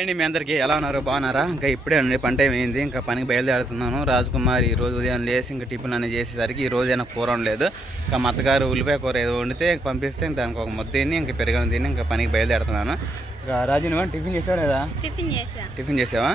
అండి మీ అందరికీ ఎలా ఉన్నారు? బాగున్నారా? ఇంకా ఇప్పుడే అండి పంట ఏమైంది? ఇంకా పనికి బయలుదేరుతున్నాను. రాజకుమార్ ఈ రోజు ఉదయం లేసి ఇంకా టిఫిన్ అనేది చేసేసరికి ఈ రోజు అయినా కూర ఉండలేదు ఇంకా మా అత్తగారు ఉల్లిపాయ కూర ఏదో వండితే ఇంక పంపిస్తే ఇంక దానికి ఒక ముద్ద తిని ఇంకా పెరగని తిని ఇంకా పనికి బయలుదేరుతున్నాను. ఇంకా రాజు నువ్వు టిఫిన్ చేసావా లేదా? టిఫిన్ చేసా టిఫిన్ చేసావా?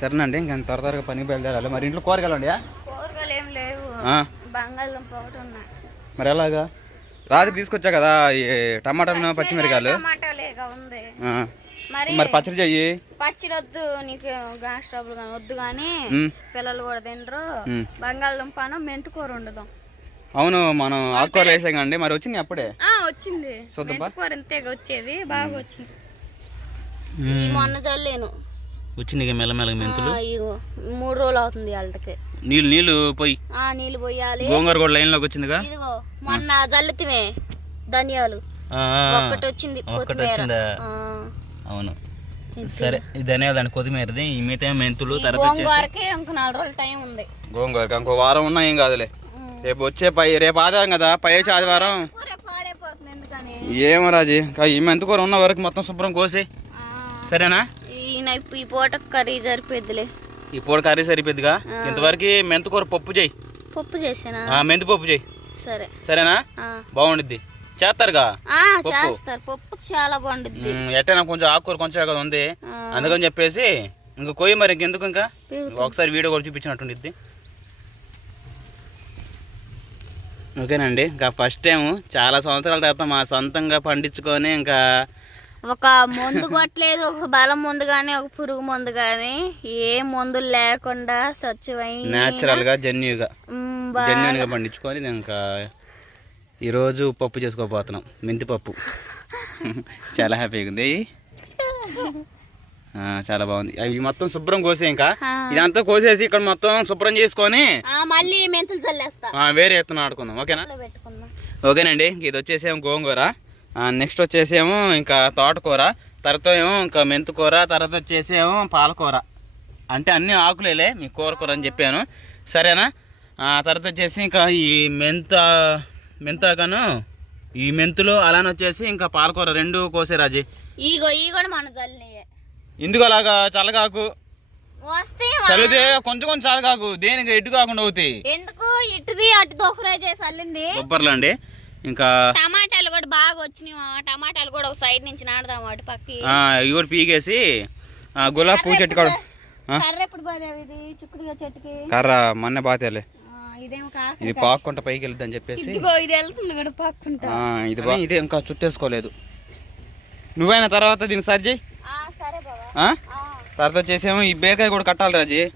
సరేనండి ఇంకా త్వర త్వరగా పనికి బయలుదేరాలి. మరి ఇంట్లో కూరగాయలు ఉండయా మరి ఎలాగా? రాత్రి తీసుకొచ్చా కదా ఈ టమాటాలు పచ్చిమిరకాయలు మరి పచ్చడి చెయ్యి. పచ్చిడి వద్దు నీకు గ్యాస్ ట్రబుల్ కానీ వద్దు కానీ పిల్లలు కూడా తినరు. బంగాళదుంపను మెంతుకూర వండుదాం. అవును మనం ఆకుకూరలు వేసాం కండి మరి వచ్చింది అప్పుడే? ఆ వచ్చింది. మెంతుకూర ఇంతేగా వచ్చేది బాగా వచ్చింది. ఈ మొన్న చల్లేను. వచ్చింది మెల్లమెల్లగా మెంతులు? మూడు రోజులు అవుతుంది వాళ్ళకి నీళ్ళు నీళ్ళు పోయి. ఆ నీళ్ళు పోయాలి. గోంగూర కూడా లైన్లోకి వచ్చిందిగా? ఇదిగో మొన్న జల్లుతివే ధనియాలు. ఒక్కటి వచ్చింది కొత్తిమీర. ఆ, అవును. సరే ధన్యవాదాలు కొత్తిమీరది ఈ మిగతా మెంతులు తర్వాత వచ్చేసి గోంగూరకి ఇంక నాలుగు రోజులు టైం ఉంది. గోంగూర ఇంకో వారం ఉన్నా ఏం కాదులే. రేపు వచ్చే పై రేపు ఆదివారం కదా పై వచ్చే ఆదివారం. కూర పాడైపోతుంది ఎందుకని? ఏమో రాజీ ఇంకా ఈ మెంతుకూర ఉన్న వరకు మొత్తం శుభ్రం కోసి. ఆ, సరేనా? ఈయన ఇప్పుడు ఈ పూట కర్రీ సరిపోద్దిలే ఈ పూట కర్రీ సరిపోద్దిగా ఇంతవరకు మెంతుకూర పప్పు చేయి. పప్పు చేసానా? ఆ, మెంతి పప్పు చేయి. సరే. సరేనా? ఆ. బాగుండిద్ది. చేస్తారుగా? చేస్తారు. పప్పు చాలా ఉమ్, ఎట్టైనా కొంచెం ఆకుకూర కొంచెం కదా ఉంది. అందుకని చెప్పేసి ఇంకా కొయ్యి మరి ఇంకెందుకు ఇంకా. ఒకసారి వీడియో కూడా చూపించినట్టుండిద్ది. ఓకేనండి ఇంకా ఫస్ట్ టైం చాలా సంవత్సరాల తర్వాత మా సొంతంగా పండించుకొని ఇంకా ఒక మందు కొట్టలేదు ఒక బలం మందు కానీ ఒక పురుగు మందు కానీ ఏ మందులు లేకుండా స్వచ్ఛమైన న్యాచురల్గా జెన్యుగా ఉమ్, బా- జెన్యున్గా పండించుకొని ఇంకా ఈరోజు పప్పు చేసుకోబోతున్నాం. మెంతి పప్పు. చాలా హ్యాపీగా ఉంది. చాలా బాగుంది. అవి మొత్తం శుభ్రం కోసే ఇంకా. ఇదంతా కోసేసి ఇక్కడ మొత్తం శుభ్రం చేసుకొని ఆ, మళ్ళీ మెంతులు చల్లేస్తా. ఆ, వేరే ఎత్తున ఆడుకుందాం. ఓకేనా? ఓకేనండి. ఇది వచ్చేసేమో గోంగూర. నెక్స్ట్ వచ్చేసేమో ఇంకా తోటకూర. తర్వాత ఏమో ఇంకా మెంతుకూర తర్వాత వచ్చేసేమో పాలకూర. అంటే అన్ని ఆకులేలే. మీ కూర కూర అని చెప్పాను. సరేనా? తర్వాత వచ్చేసి ఇంకా ఈ మెంత మెంతాకను. ఈ మెంతులు అలానే వచ్చేసి ఇంకా పాలకూర రెండు కోసే రాజీ. ఈగో ఈ కూడా మన జల్లినయే. ఎందుకు అలాగా? చల్లగాకు. వస్తే చల్లితే కొంచెం కొంచెం చల్లగాకు. దేనికి? ఎటు కాకుండా అవుతాయి. ఎందుకు? ఇటుది అటు దోహరాయి చేసి అల్లింది బొబ్బర్లు అండి. ఇంకా టమాటాలు కూడా బాగా వచ్చినాయి మామ. టమాటాలు కూడా ఒక సైడ్ నుంచి నాడదాం అటు పక్కి ఇవి కూడా పీకేసి ఆ, గులాబీ పువ్వు చెట్టు కాడ? కర్ర ఎప్పుడు బాగాది ఇది? చిక్కుడుగా చెట్టుకి? కర్ర మొన్న కాక ఇది పాక్కుంట పైకి వెళ్తుందని చెప్పేసి. ఇదిగో ఇది వెళ్తుంది కూడా పక్కుంటా. ఆ, ఇది ఇంకా చుట్టేసుకోలేదు. నువ్వైనా తర్వాత దీన్ని సరి చేయి. ఆ, సరే బాబా ఆ? ఆ, తర్వాత వచ్చేసేమో ఈ బీరకాయ కూడా కట్టాలి రాజీ.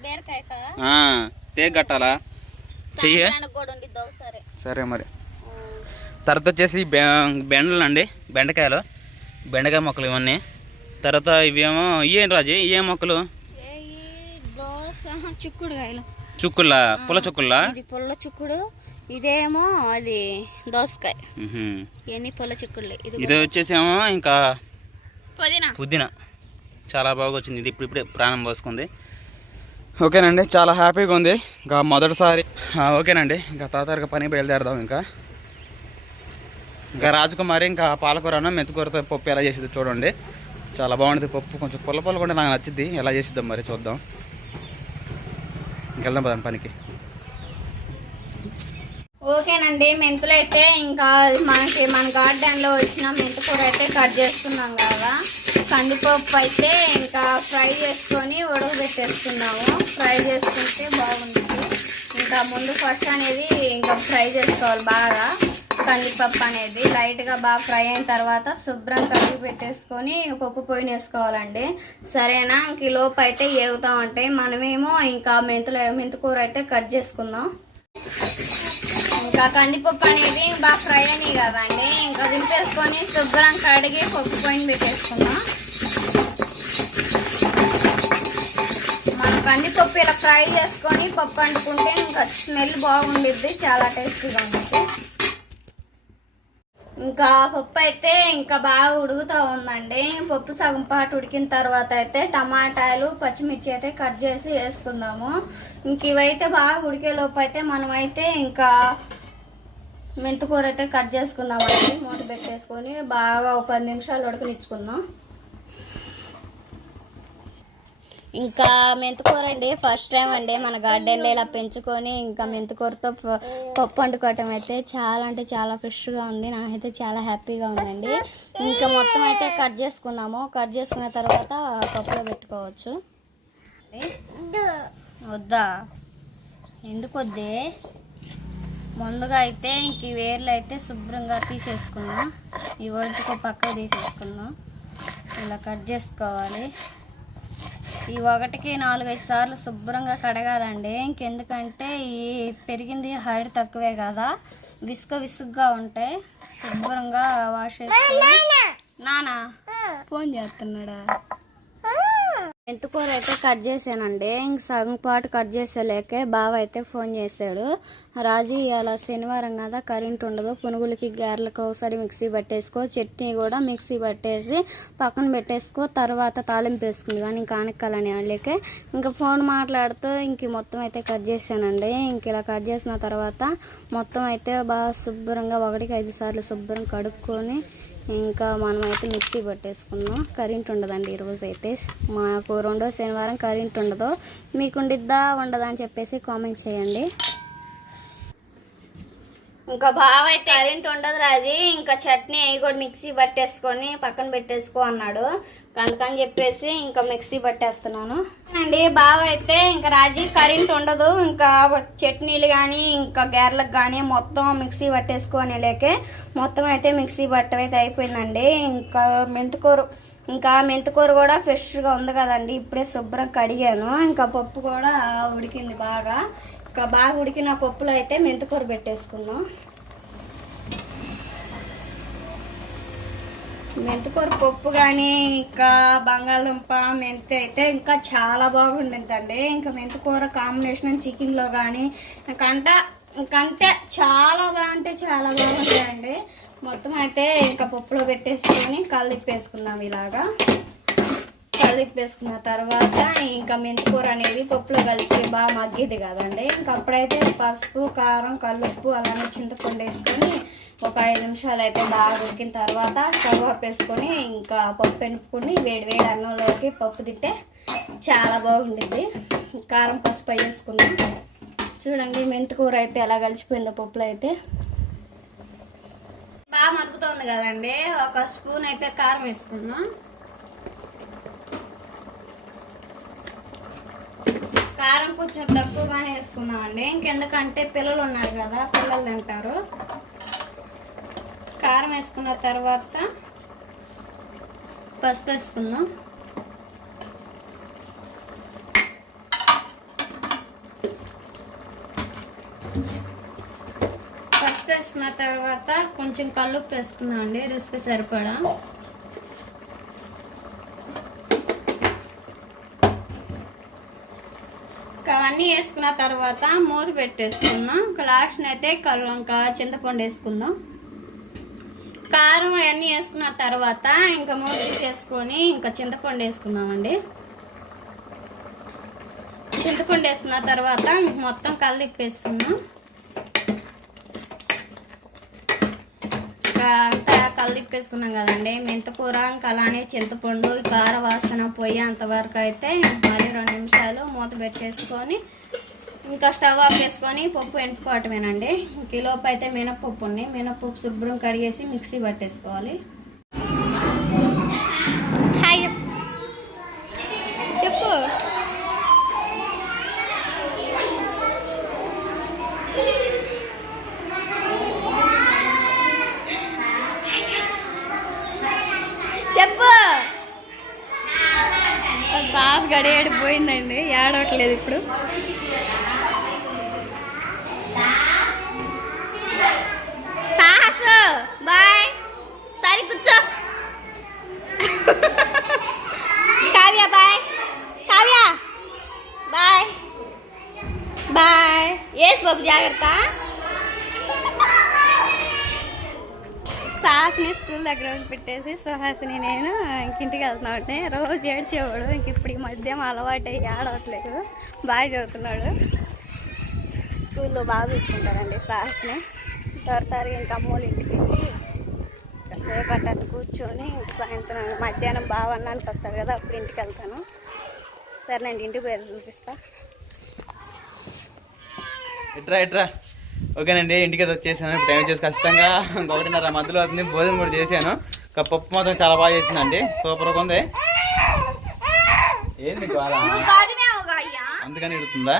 తేగ కట్టాలా? చెయ్యి. సరే మరి. తర్వాత వచ్చేసి బె బెండలు అండి బెండకాయలు బెండకాయ మొక్కలు ఇవన్నీ. తర్వాత ఇవేమో ఇవేం రాజీ? ఇవే మొక్కలు? ఏయి దోస చిక్కుడుకాయలు. చుక్కుల్లా పుల్ల చుక్కుల్లా ఇది పుల్ల చిక్కుడు ఇదేమో అది దోసకాయ. ఇవన్నీ పుల్ల చిక్కుడులే. ఇది ఇది వచ్చేసేమో ఇంకా పుదీనా. పుదీనా. చాలా బాగా వచ్చింది. ఇది ఇప్పుడు ఇప్పుడే ప్రాణం పోసుకుంది. ఓకేనండి చాలా హ్యాపీగా ఉంది. ఇంకా మొదటిసారి ఓకేనండి. ఇంకా తాతారుగా పని బయలుదేరదాం ఇంకా. ఇంకా రాజకుమారి ఇంకా పాలకూరను మెంతికూరతో పప్పు ఎలా చేసిద్ది చూడండి. చాలా బాగుంటుంది పప్పు. కొంచెం పుల్ల పుల్ల కూడా నాకు నచ్చింది ఎలా చేసిద్దాం మరి చూద్దాం. ఇంకెళ్దాం పదండి పనికి. ఓకేనండి మెంతులు అయితే ఇంకా మనకి మన గార్డెన్లో వచ్చిన మెంతుకూర అయితే కట్ చేసుకున్నాం కదా. కందిపప్పు అయితే ఇంకా ఫ్రై చేసుకొని ఉడకబెట్టేసుకున్నాము ఫ్రై చేసుకుంటే బాగుంటుంది. ఇంకా ముందు ఫస్ట్ అనేది ఇంకా ఫ్రై చేసుకోవాలి బాగా. కందిపప్పు అనేది లైట్గా బాగా ఫ్రై అయిన తర్వాత శుభ్రం కడిగి పెట్టేసుకొని పప్పు పొయ్యిన వేసుకోవాలండి. సరేనా? ఇంక ఈ లోపు అయితే ఏగుతా ఉంటాయి మనమేమో ఇంకా మెంతులు మెంతుకూర అయితే కట్ చేసుకుందాం. ఇంకా కందిపప్పు అనేది బాగా ఫ్రై అయినాయి కదండి. ఇంకా దింపేసుకొని శుభ్రం కడిగి పప్పు పొయ్యిని పెట్టేసుకుందాం. కందిపప్పు ఇలా ఫ్రై చేసుకొని పప్పు వండుకుంటే ఇంకా స్మెల్ బాగుండిద్ది చాలా టేస్టీగా ఉంటుంది ఇంకా పప్పు అయితే ఇంకా బాగా ఉడుకుతూ ఉందండి. పప్పు సగం పాటు ఉడికిన తర్వాత అయితే టమాటాలు పచ్చిమిర్చి అయితే కట్ చేసి వేసుకుందాము. ఇంక ఇవైతే బాగా ఉడికే లోపు అయితే మనం అయితే ఇంకా మెంతుకూర అయితే కట్ చేసుకుందామండి. మూత పెట్టేసుకొని బాగా ఒక పది నిమిషాలు ఉడకనిచ్చుకుందాం. ఇంకా మెంతికూర అండి. ఫస్ట్ టైం అండి. మన గార్డెన్లో ఇలా పెంచుకొని ఇంకా మెంతికూరతో పప్పు వండుకోవటం అయితే చాలా అంటే చాలా ఫ్రెష్గా ఉంది. నాకైతే చాలా హ్యాపీగా ఉందండి. ఇంకా మొత్తం అయితే కట్ చేసుకున్నాము కట్ చేసుకున్న తర్వాత పప్పులో పెట్టుకోవచ్చు. వద్దా? ఎందుకు వద్దే? ముందుగా అయితే ఇంక వేర్లు అయితే శుభ్రంగా తీసేసుకున్నాం ఈ ఒంటికి పక్క తీసేసుకున్నాం ఇలా కట్ చేసుకోవాలి. ఈ ఒకటికి నాలుగైదు సార్లు శుభ్రంగా కడగాలండి. ఇంకెందుకంటే ఈ పెరిగింది హైట్ తక్కువే కదా. విసుక విసుగ్గా ఉంటాయి శుభ్రంగా వాష్ చేసుకొని నానా! ఫోన్ చేస్తున్నాడా? మెంతుకూర అయితే కట్ చేశానండి. ఇంక సగం పాటు కట్ చేసేలేకే బావ అయితే ఫోన్ చేశాడు. రాజు ఇవాళ శనివారం కదా కరెంట్ ఉండదు పునుగులకి గారెలకు ఒకసారి మిక్సీ పట్టేసుకో చట్నీ కూడా మిక్సీ పట్టేసి పక్కన పెట్టేసుకో తర్వాత తాలింపు వేసుకుంది. కానీ ఇంకా ఆనక్కాలని వాళ్ళకే ఇంకా ఫోన్ మాట్లాడుతూ ఇంక మొత్తం అయితే కట్ చేశానండి. ఇంక ఇలా కట్ చేసిన తర్వాత మొత్తం అయితే బాగా శుభ్రంగా ఒకటికి ఐదు సార్లు శుభ్రం కడుక్కొని ఇంకా మనమైతే మిక్సీ పట్టేసుకుందాం కరెంట్ ఉండదండి ఈరోజు అయితే మాకు రెండో శనివారం కరెంట్ ఉండదు. మీకు ఉండిద్దా ఉండదా అని చెప్పేసి కామెంట్ చేయండి. ఇంకా బావ అయితే కరెంట్ ఉండదు రాజీ ఇంకా చట్నీ అవి కూడా మిక్సీ పట్టేసుకొని పక్కన పెట్టేసుకో అన్నాడు. అందుకని చెప్పేసి ఇంకా మిక్సీ పట్టేస్తున్నాను. అండి బావ అయితే ఇంకా రాజీ కరెంట్ ఉండదు ఇంకా చట్నీలు కానీ ఇంకా గేర్లకు కానీ మొత్తం మిక్సీ పట్టేసుకొని లేకే మొత్తం అయితే మిక్సీ పట్టం అయిపోయిందండి. ఇంకా మెంతుకూర ఇంకా మెంతుకూర కూడా ఫ్రెష్గా ఉంది కదండి ఇప్పుడే శుభ్రం కడిగాను. ఇంకా పప్పు కూడా ఉడికింది బాగా. బాగా ఉడికిన పప్పులో అయితే మెంతికూర పెట్టేసుకున్నాం మెంతికూర పప్పు కానీ ఇంకా బంగాళదుంప మెంతి అయితే ఇంకా చాలా బాగుండిందండి ఇంకా మెంతికూర కాంబినేషన్ చికెన్లో కానీ ఇంకంట ఇంకంటే చాలా బాగా అంటే చాలా బాగుంటాయండి. మొత్తం అయితే ఇంకా పప్పులో పెట్టేసుకొని కలిపేసుకుందాం ఇలాగా. కలిపేసుకున్న తర్వాత ఇంకా మెంతికూర అనేది పప్పులో కలిసి బాగా మగ్గిది కదండి. ఇంకా అప్పుడైతే పసుపు కారం కల్లుప్పు అలానే చింతపండు వేసుకొని ఒక ఐదు నిమిషాలు అయితే బాగా ఉడికిన తర్వాత స్టవ్ వేసుకొని ఇంకా పప్పు ఎనుపుకొని వేడి వేడి అన్నంలోకి పప్పు తింటే చాలా బాగుండిద్ది. కారం పసుపు వేసుకున్నాం చూడండి మెంతికూర అయితే ఎలా కలిసిపోయిందో పప్పులో అయితే. బాగా మరుగుతుంది కదండి. ఒక స్పూన్ అయితే కారం వేసుకుందాం. కారం కొంచెం తక్కువగానే వేసుకున్నామండి. ఇంకెందుకంటే పిల్లలు ఉన్నారు కదా పిల్లలు తింటారు. కారం వేసుకున్న తర్వాత పసుపు వేసుకుందాం. పసుపు వేసుకున్న తర్వాత కొంచెం కల్లుప్పు వేసుకున్నాం అండి రుసుకు సరిపడా. ఇంకా అవన్నీ వేసుకున్న తర్వాత మూత పెట్టేసుకుందాం. ఇంకా లాస్ట్ అయితే కళ్ళు ఇంకా చింతపండు వేసుకుందాం. కారం అవన్నీ వేసుకున్న తర్వాత ఇంకా మూత తీసేసుకొని ఇంకా చింతపండు వేసుకున్నామండి చింతపండు వేసుకున్న తర్వాత మొత్తం కళ్ళు ఇంకా అంతా కలిపేసుకున్నాం కదండి. మెంతకూర ఇంకా అలానే చింతపండు కార వాసన పోయి అయితే మళ్ళీ రెండు నిమిషాలు మూత పెట్టేసుకొని ఇంకా స్టవ్ ఆఫ్ చేసుకొని పప్పు ఎంటుకోవటమేనండి ఇంకలోపు అయితే మినప్పప్పు ఉంది. మినప్పప్పు శుభ్రం కడిగేసి మిక్సీ పట్టేసుకోవాలి. సాస్ పోయిందండి. ఏడవట్లేదు ఇప్పుడు. సాహస్ బాయ్. సరి కూర్చో. Kavya bye. Kavya bye. Bye. Yesu బాబు జాగ్రత్త. సాహస్ని స్కూల్ దగ్గర పెట్టేసి సుహాసిని నేను ఇంక ఇంటికి వెళ్తున్నాడు రోజు ఏడ్చేవాడు. ఇంక ఇప్పుడు ఈ మధ్య అలవాటు అయ్యి ఆడవట్లేదు బాగా చదువుతున్నాడు. స్కూల్లో బాగా చూసుకుంటారండి సుహాసిని. త్వర త్వరగా ఇంకా అమ్మోళ్ళ ఇంటికి వెళ్ళి కాసేపు అట్లా కూర్చొని ఇంక సాయంత్రం మధ్యాహ్నం బాగన్నానికి వస్తారు కదా అప్పుడు ఇంటికి వెళ్తాను. సరే నేను ఇంటికి పోయి చూపిస్తా. ఇట్రా ఇట్రా ఓకేనండి ఇంటికి అయితే వచ్చేసాను. ఇప్పుడు టైం వచ్చేసి ఖచ్చితంగా ఇంకొకటిన్నర మధ్యలో అవుతుంది. భోజనం కూడా చేశాను. ఇంకా పప్పు మాత్రం చాలా బాగా చేసిందండి. సూపర్గా ఉంది. ఏంది అందుకని ఇడుతుందా.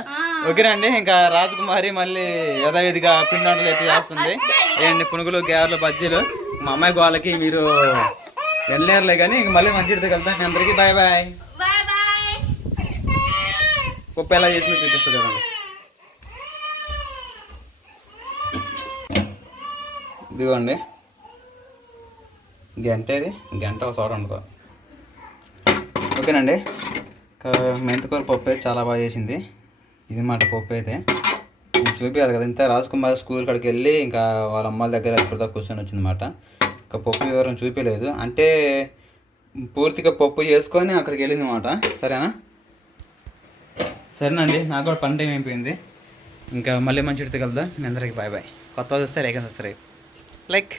ఓకేనండి ఇంకా రాజకుమారి మళ్ళీ యథావిధిగా పిండి అయితే చేస్తుంది. ఏంటి పునుగులు గ్యార్లు బజ్జీలు? మా అమ్మాయి గోళ్ళకి మీరు వెళ్ళలేరులే కానీ ఇంక మళ్ళీ మంచి వెళ్తాం మీ అందరికీ బాయ్ బాయ్. Bye bye. పప్పు ఎలా చేసిందో చూపిస్తుంది కదండి ఇదిగోండి. గంట ఇది. గంట ఒక సోడ ఉండదు ఓకేనండి. ఇంకా మెంతికూర పప్పు అయితే చాలా బాగా చేసింది. ఇది మాట పప్పు అయితే. చూపించాలి కదా. ఇంత రాజకుమార్ స్కూల్ కాడికి వెళ్ళి ఇంకా వాళ్ళ అమ్మాల దగ్గర ఇప్పుడు దాకా కూర్చొని వచ్చిందన్నమాట ఇంకా పప్పు వివరం చూపించలేదు. అంటే పూర్తిగా పప్పు చేసుకొని అక్కడికి వెళ్ళిందనమాట సరేనా? సరేనండి. నాకు కూడా పని టైం అయిపోయింది. ఇంకా మళ్ళీ మంచి కలుద్దాం. మీ అందరికి బాయ్ బాయ్. కొత్త వాళ్ళు వస్తే సబ్స్క్రైబ్. లైక్